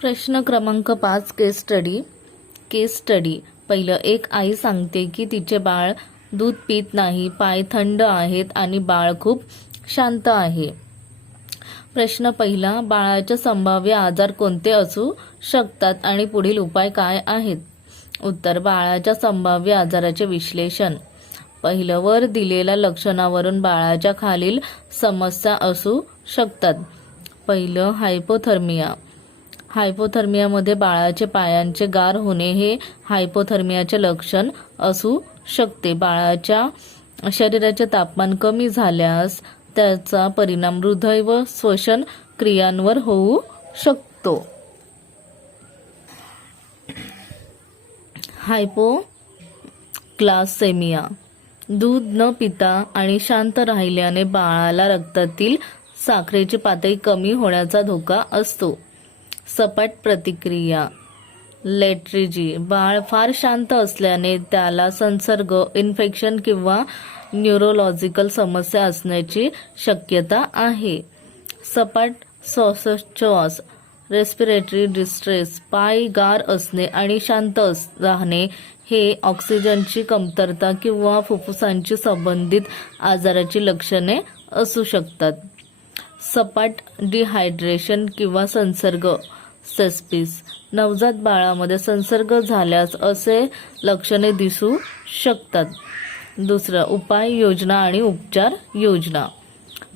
प्रश्न क्रमांक पाच केस स्टडी केस स्टडी पहिलं एक आई सांगते की तिचे बाळ दूध पित नाही पाय थंड आहेत आणि बाळ खूप शांत आहे. प्रश्न पहिला बाळाचे संभाव्य आजार कोणते असू शकतात आणि पुढील उपाय काय आहेत? उत्तर बाळाच्या संभाव्य आजाराचे विश्लेषण. पहिलं वर दिलेल्या लक्षणावरून बाळाच्या खालील समस्या असू शकतात. पहिलं हायपोथर्मिया हायपोथर्मियामध्ये बाळाचे पायांचे गार होणे हे हायपोथर्मियाचे लक्षण असू शकते. बाळाच्या शरीराचे तापमान कमी झाल्यास त्याचा परिणाम हृदय व श्वसन क्रियांवर होऊ शकतो. हायपोक्लासेमिया. दूध न पिता आणि शांत राहिल्याने बाळाला रक्तातील साखरेची पातळी कमी होण्याचा धोका असतो. सपाट प्रतिक्रिया. लेट्रिजी. बाळ फार शांत असल्याने त्याला संसर्ग इन्फेक्शन किंवा न्यूरोलॉजिकल समस्या असण्याची शक्यता आहे. सपाट श्वासोच्छ्वास रेस्पिरेटरी डिस्ट्रेस. पाय गार असणे आणि शांत अस- राहणे हे ऑक्सिजनची कमतरता किंवा फुफ्फुसांची संबंधित आजाराची लक्षणे असू शकतात. सपाट डिहायड्रेशन किंवा संसर्ग सेस्पिस नवजात बाळामध्ये संसर्ग झाल्यास असे लक्षणे दिसू शकतात. दुसरं उपाय योजना आणि उपचार योजना.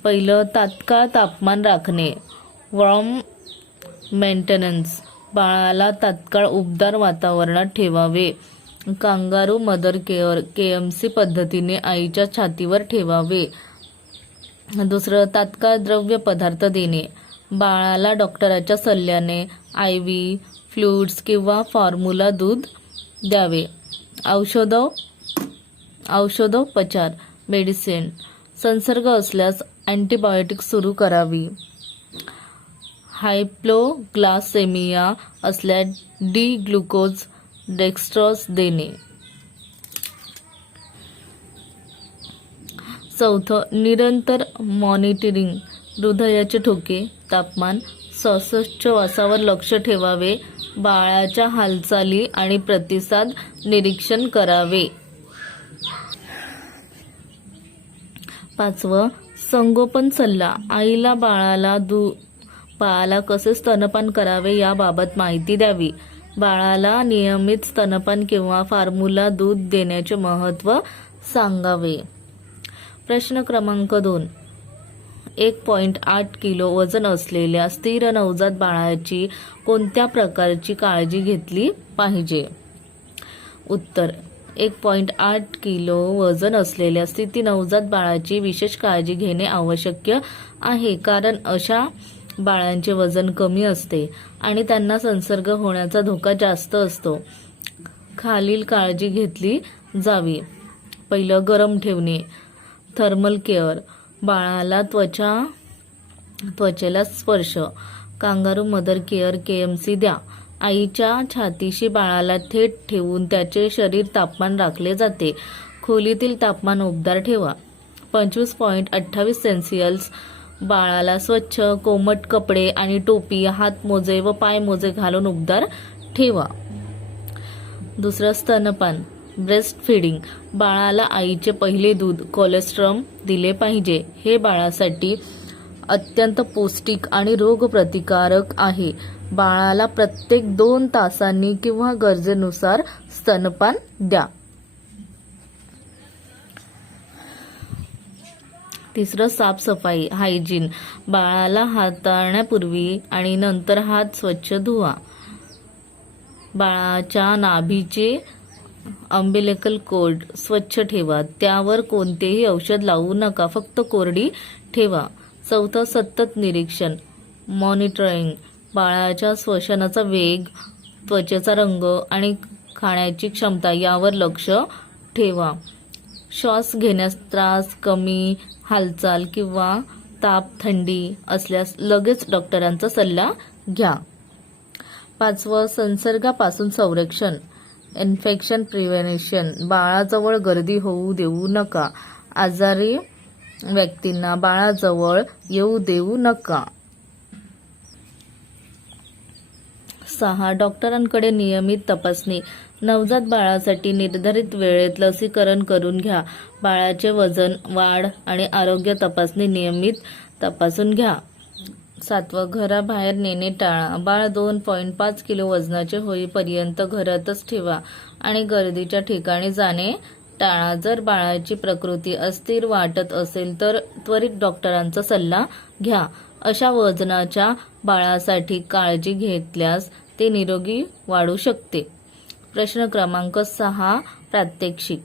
पहिलं तात्काळ तापमान राखणे. वॉर्म मेंटेनन्स बाळाला तात्काळ उबदार वातावरणात ठेवावे. Kangaroo mother care K M C पद्धतीने आईच्या छातीवर ठेवावे. दुसरं तात्काळ द्रव्य पदार्थ देणे. बाळाला डॉक्टराच्या सल्ल्याने आय व्ही फ्लुइड्स किंवा फॉर्म्युला दूध द्यावे. औषधो औषधोपचार मेडिसिन. संसर्ग असल्यास अँटीबायोटिक सुरू करावी. हायप्लोग्लासेमिया असल्यास डी ग्लुकोज डेक्स्ट्रॉस देणे. चौथं निरंतर मॉनिटरिंग हृदयाचे ठोके तापमान श्वासोच्छवासावर लक्ष ठेवावे बाळाच्या हालचाली आणि प्रतिसाद निरीक्षण करावे. पाचवं संगोपन सल्ला. आईला बाळाला दू बाळाला कसे स्तनपान करावे याबाबत माहिती द्यावी. बाळाला नियमित स्तनपान किंवा फार्मुला दूध देण्याचे महत्त्व सांगावे. प्रश्न क्रमांक दोन. एक पॉईंट आठ किलो वजन असलेल्या स्थिर नवजात बाळाची कोणत्या प्रकारची काळजी घेतली पाहिजे? उत्तर एक पॉईंट आठ किलो वजन असलेल्या स्थिती नवजात बाळाची विशेष काळजी घेणे आवश्यक आहे कारण अशा बाळांचे वजन कमी असते आणि त्यांना संसर्ग होण्याचा धोका जास्त असतो. खालील काळजी घेतली जावी. पहिलं गरम ठेवणे. थर्मल केअर बाळाला त्वचा त्वचेला स्पर्श. कांगारू मदर केअर केएमसी द्या. आईच्या छातीशी बाळाला थेट ठेवून त्याचे शरीर तापमान राखले जाते. खोलीतील तापमान उबदार ठेवा. पंचवीस पॉईंट अठ्ठावीस सेल्सिअस बाळाला स्वच्छ कोमट कपडे आणि टोपी हात मोजे व पाय मोजे घालून उबदार ठेवा. दुसरं स्तनपान. ब्रेस्ट फीडिंग बाळाला आईचे पहिले दूध कोलेस्ट्रॉम दिले पाहिजे. हे बाळासाठी अत्यंत पौष्टिक आणि रोगप्रतिकारक आहे. बाळाला प्रत्येक दोन तासांनी किंवा गरजेनुसार स्तनपान द्या. तिसरं साफसफाई हायजीन बाळाला हाताळण्यापूर्वी आणि नंतर हात स्वच्छ धुवा. बाळाच्या नाभीचे आंबेलेकल कोड स्वच्छ ठेवा. त्यावर कोणतेही औषध लावू नका. फक्त कोरडी ठेवा. चौथं सतत निरीक्षण. मॉनिटरिंग. बाळाच्या श्वसनाचा वेग त्वचेचा रंग आणि खाण्याची क्षमता यावर लक्ष ठेवा. श्वास घेण्यास त्रास कमी हालचाल किंवा ताप थंडी असल्यास लगेच डॉक्टरांचा सल्ला घ्या. पाचवं संसर्गापासून संरक्षण. इन्फेक्शन प्रिव्हेनेशन. बाळाजवळ गर्दी होऊ देऊ नका. आजारी व्यक्तींना बाळाजवळ येऊ देऊ नका. सहा. डॉक्टरांकडे नियमित तपासणी. नवजात बाळासाठी निर्धारित वेळेत लसीकरण करून घ्या. बाळाचे वजन वाढ आणि आरोग्य तपासणी नियमित तपासून घ्या. सातवं घराबाहेर नेणे टाळा. बाळ दोन पॉईंट पाच किलो वजनाचे होईपर्यंत घरातच ठेवा आणि गर्दीच्या ठिकाणी जाणे टाळा. जर बाळाची प्रकृती अस्थिर वाटत असेल तर त्वरित डॉक्टरांचा सल्ला घ्या. अशा वजनाच्या बाळासाठी काळजी घेतल्यास ते निरोगी वाढू शकते. प्रश्न क्रमांक सहा प्रात्यक्षिक.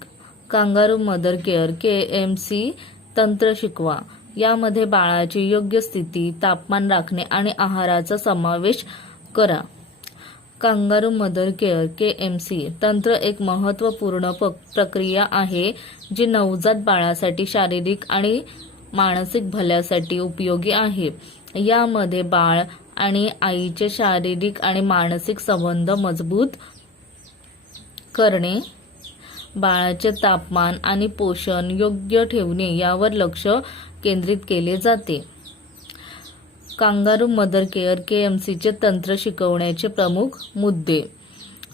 Kangaroo mother care K M C तंत्र शिकवा. यामध्ये बाळाची योग्य स्थिती तापमान राखणे आणि आहाराचा समावेश करा. Kangaroo mother care K M C. तंत्र एक महत्त्वपूर्ण प्रक्रिया आहे जी नवजात बाळासाठी शारीरिक आणि मानसिक भल्यासाठी उपयोगी आहे. यामध्ये बाळ आणि आईचे शारीरिक आणि मानसिक संबंध मजबूत करणे बाळाचे तापमान आणि पोषण योग्य ठेवणे यावर लक्ष केंद्रित केले जाते. Kangaroo mother care K M सीचे तंत्र शिकवण्याचे प्रमुख मुद्दे.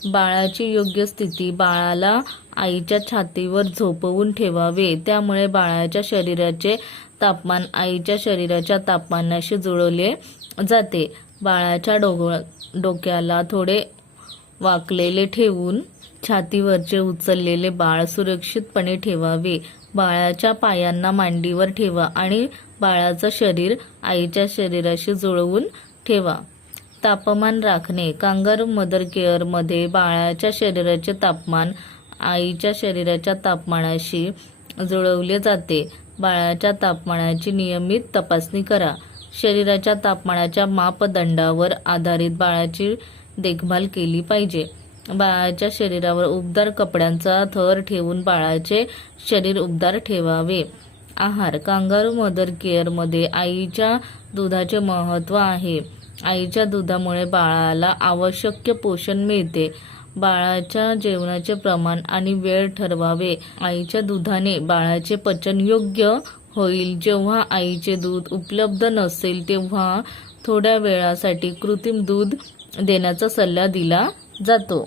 बाळाची योग्य स्थिती बाळाला आईच्या छातीवर झोपवून ठेवावे. त्यामुळे बाळाच्या शरीराचे तापमान आईच्या शरीराच्या तापमानाशी जुळवले जाते. बाळाच्या डोक डोक्याला थोडे वाकलेले ठेवून छातीवरचे उचललेले बाळ सुरक्षितपणे ठेवावे. बाळाच्या पायांना मांडीवर ठेवा आणि बाळाचं शरीर आईच्या शरीराशी जुळवून ठेवा. तापमान राखणे कांगार मदर केअरमध्ये बाळाच्या शरीराचे तापमान आईच्या शरीराच्या तापमानाशी जुळवले जाते. बाळाच्या तापमानाची नियमित तपासणी करा. शरीराच्या तापमानाच्या मापदंडावर आधारित बाळाची देखभाल केली पाहिजे. बाळाच्या शरीरावर उबदार कपड्यांचा थर ठेवून बाळाचे शरीर उबदार ठेवावे. आहार कांगारू मदर केअरमध्ये आईच्या दुधाचे महत्त्व आहे. आईच्या दुधामुळे बाळाला आवश्यक पोषण मिळते. बाळाच्या जेवणाचे प्रमाण आणि वेळ ठरवावे. आईच्या दुधाने बाळाचे पचन योग्य होईल. जेव्हा आईचे दूध उपलब्ध नसेल तेव्हा थोड्या वेळासाठी कृत्रिम दूध देण्याचा सल्ला दिला जातो.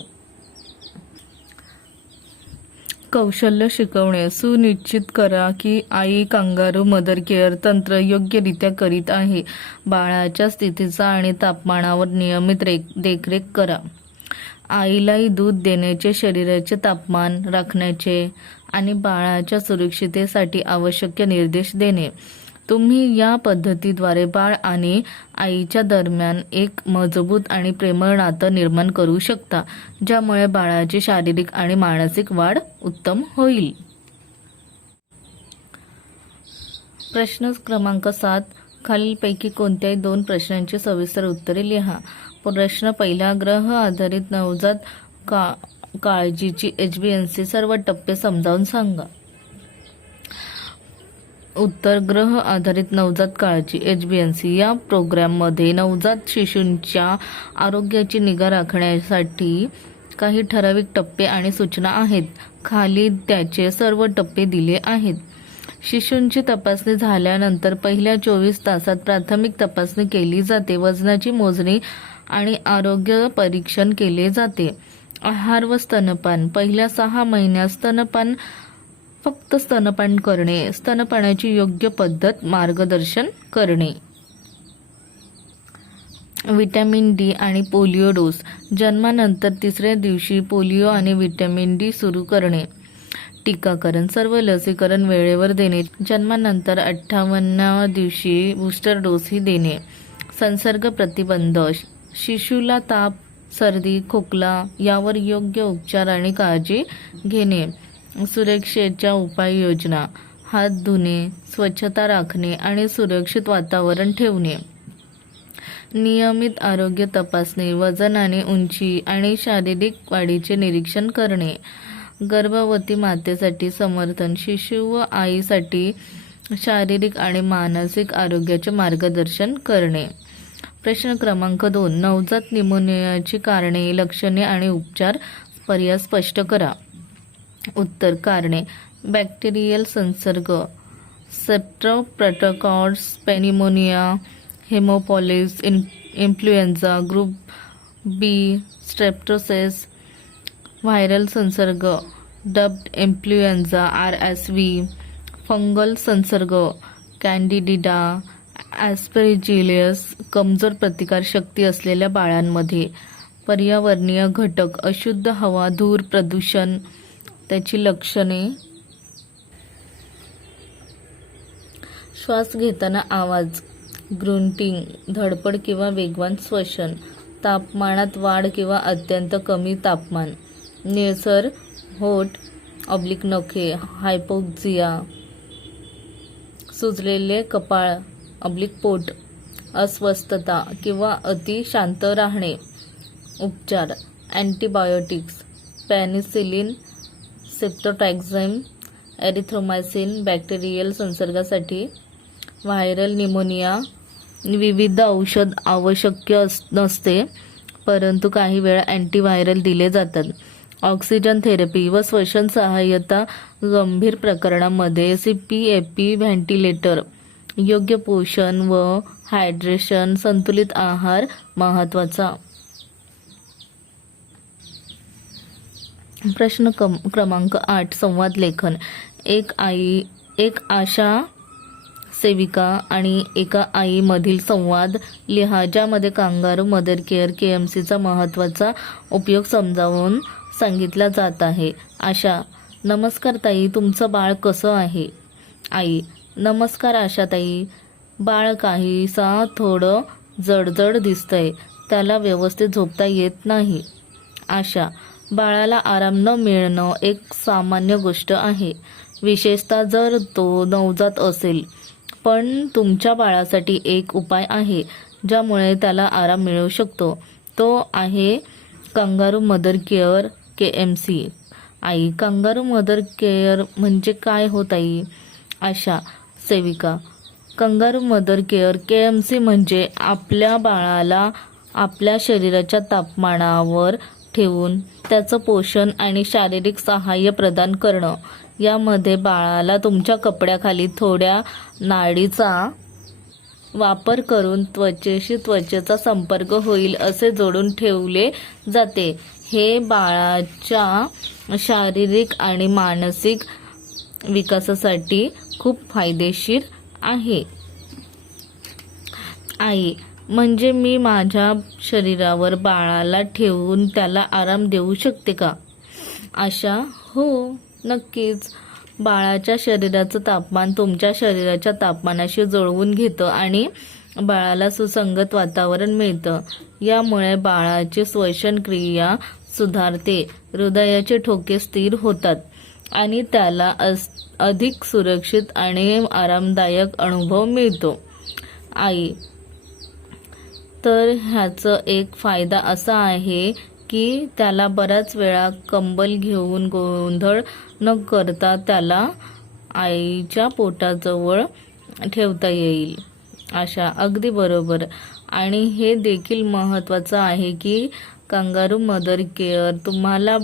कौशल्य शिकवणे. सुनिश्चित करा की आई कांगारू मदर केअर तंत्र योग्यरित्या करीत आहे. बाळाच्या स्थितीचा आणि तापमानावर नियमित रे देखरेख करा. आईलाही दूध देण्याचे शरीराचे तापमान राखण्याचे आणि बाळाच्या सुरक्षितेसाठी आवश्यक निर्देश देणे. तुम्ही या पद्धतीद्वारे बाळ आणि आईच्या दरम्यान एक मजबूत आणि प्रेमळ नातं निर्माण करू शकता ज्यामुळे बाळाची शारीरिक आणि मानसिक वाढ उत्तम होईल. प्रश्न क्रमांक सात. खालीलपैकी कोणत्याही दोन प्रश्नांची सविस्तर उत्तरे लिहा. प्रश्न पहिला ग्रह आधारित नवजात का काळजीची एच बी एन सी सर्व टप्पे समजावून सांगा. उत्तर ग्रह आधारित नवजात काळजी एच बी एन सी या प्रोग्राममध्ये नवजात शिशूंच्या आरोग्याची निगा राखण्यासाठी काही ठराविक टप्पे आणि सूचना आहेत. खाली त्याचे सर्व टप्पे दिले आहेत. शिशूंची तपासणी झाल्यानंतर पहिल्या चोवीस तासात प्राथमिक तपासणी केली जाते. वजनाची मोजणी आणि आरोग्य परीक्षण केले जाते. आहार व स्तनपान. पहिल्या सहा महिन्यात स्तनपान फक्त स्तनपान करणे स्तनपानाची योग्य पद्धत मार्गदर्शन करणे. व्हिटॅमिन डी आणि पोलिओ डोस. जन्मानंतर तिसऱ्या दिवशी पोलिओ आणि व्हिटॅमिन डी सुरू करणे. टीकाकरण सर्व लसीकरण वेळेवर देणे. जन्मानंतर अठ्ठावन्नाव्या दिवशी बूस्टर डोसही देणे. संसर्ग प्रतिबंध शिशूला ताप सर्दी खोकला यावर योग्य उपचार आणि काळजी घेणे. सुरक्षेच्या उपाययोजना. हात धुणे स्वच्छता राखणे आणि सुरक्षित वातावरण ठेवणे. नियमित आरोग्य तपासणी वजन आणि उंची आणि शारीरिक वाढीचे निरीक्षण करणे. गर्भवती मातेसाठी समर्थन शिशु व आईसाठी शारीरिक आणि मानसिक आरोग्याचे मार्गदर्शन करणे. प्रश्न क्रमांक दोन नवजात निमोनियाची कारणे लक्षणे आणि उपचार पर्याय स्पष्ट करा. उत्तर कारणे. बॅक्टेरियल संसर्ग. सेप्ट्रोप्रोटोकॉड्स pneumonia haemophilus in influenza group B streptococcus viral संसर्ग. Dubbed influenza R S V fungal संसर्ग. कॅन्डिडिडा ॲस्पेरिजिलियस कमजोर प्रतिकारशक्ती असलेल्या बाळांमध्ये. पर्यावरणीय घटक अशुद्ध हवा धूर प्रदूषण त्याची लक्षणे. श्वास घेताना आवाज ग्रुंटिंग धडपड किंवा वेगवान श्वसन तापमानात वाढ किंवा अत्यंत कमी तापमान निळसर होठ ऑब्लिक नखे हायपोक्झिया सुजलेले कपाळ ऑब्लिक पोट अस्वस्थता किंवा अति शांत राहणे उपचार antibiotics penicillin cefotaxime erythromycin bacterial संसर्गासाठी viral pneumonia विविध औषध आवश्यक अस नसते परंतु काही वेळा अँटीव्हायरल दिले जातात. ऑक्सिजन थेरपी व श्वसन सहाय्यता गंभीर प्रकरणामध्ये C P A P ventilator योग्य पोषण व हायड्रेशन संतुलित आहार महत्त्वाचा. प्रश्न कम क्रमांक आठ संवाद लेखन. एक आई एक आशा सेविका आणि एका आईमधील संवाद लिहा ज्यामध्ये kangaroo mother care K M सीचा महत्त्वाचा उपयोग समजावून सांगितला जात आहे. आशा नमस्कार ताई तुमचं बाळ कसं आहे? आई नमस्कार आशाताई बाळ काहीसा थोडं जडजड दिसतंय त्याला व्यवस्थित झोपता येत नाही. आशा बाळाला आराम न मिळणं एक सामान्य गोष्ट आहे. विशेषतः जर तो नवजात असेल. पण तुमच्या बाळासाठी एक उपाय आहे ज्यामुळे त्याला आराम मिळू शकतो. तो आहे kangaroo mother care K M C. आई कंगारू मदर केअर म्हणजे काय होत आई आशा सेविका. Kangaroo mother care K M C म्हणजे आपल्या बाळाला आपल्या शरीराच्या तापमानावर ठेवून त्याचं पोषण आणि शारीरिक सहाय्य प्रदान करणं. यामध्ये बाळाला तुमच्या कपड्याखाली थोड्या नाडीचा वापर करून त्वचेशी त्वचेचा संपर्क होईल असे जोडून ठेवले जाते. हे बाळाच्या शारीरिक आणि मानसिक विकासासाठी खूप फायदेशीर आहे. आई म्हणजे मी माझ्या शरीरावर बाळाला ठेवून त्याला आराम देऊ शकते का? आशा हो नक्कीच. बाळाच्या शरीराचं तापमान तुमच्या शरीराच्या तापमानाशी जुळवून घेतं आणि बाळाला सुसंगत वातावरण मिळतं. यामुळे बाळाची श्वसन क्रिया सुधारते हृदयाचे ठोके स्थिर होतात आणि त्याला अस अधिक सुरक्षित आणि आरामदायक अनुभव मिळतो. आई तर ह्याचं एक फायदा असा आहे की त्याला बऱ्याच वेळा कंबल घेऊन गोंधळ न करता त्याला आईच्या पोटाजवळ ठेवता येईल. अशा अगदी बरोबर. आणि हे देखील महत्त्वाचं आहे की कंगारू मदर केअर तुम्हाला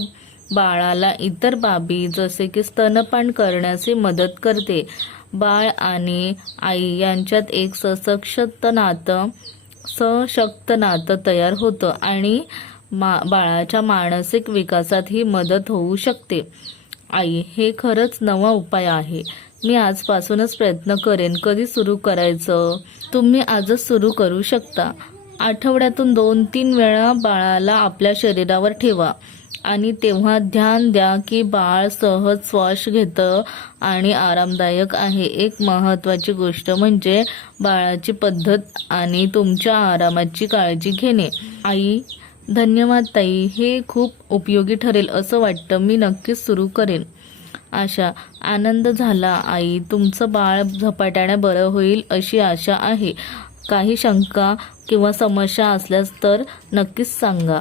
बाळाला इतर बाबी जसे की स्तनपान करण्यास मदत करते. बाळ आणि आई यांच्यात एक सशक्त नातं सशक्त नातं तयार होतं आणि मा बाळाच्या मानसिक विकासात ही मदत होऊ शकते. आई हे खरंच नवा उपाय आहे. मी आजपासूनच प्रयत्न करेन. कधी सुरू करायचं? तुम्ही आजच सुरू करू शकता. आठवड्यातून दोन तीन वेळा बाळाला आपल्या शरीरावर ठेवा. आणि तेव्हा ध्यान द्या की बाळ सहज श्वास घेतं आणि आरामदायक आहे. एक महत्त्वाची गोष्ट म्हणजे बाळाची पद्धत आणि तुमच्या आरामाची काळजी घेणे. आई धन्यवाद ताई. हे खूप उपयोगी ठरेल असं वाटतं. मी नक्कीच सुरू करेन. आशा आनंद झाला. आई तुमचं बाळ झपाट्याने बरं होईल अशी आशा आहे. काही शंका किंवा समस्या असल्यास तर नक्कीच सांगा.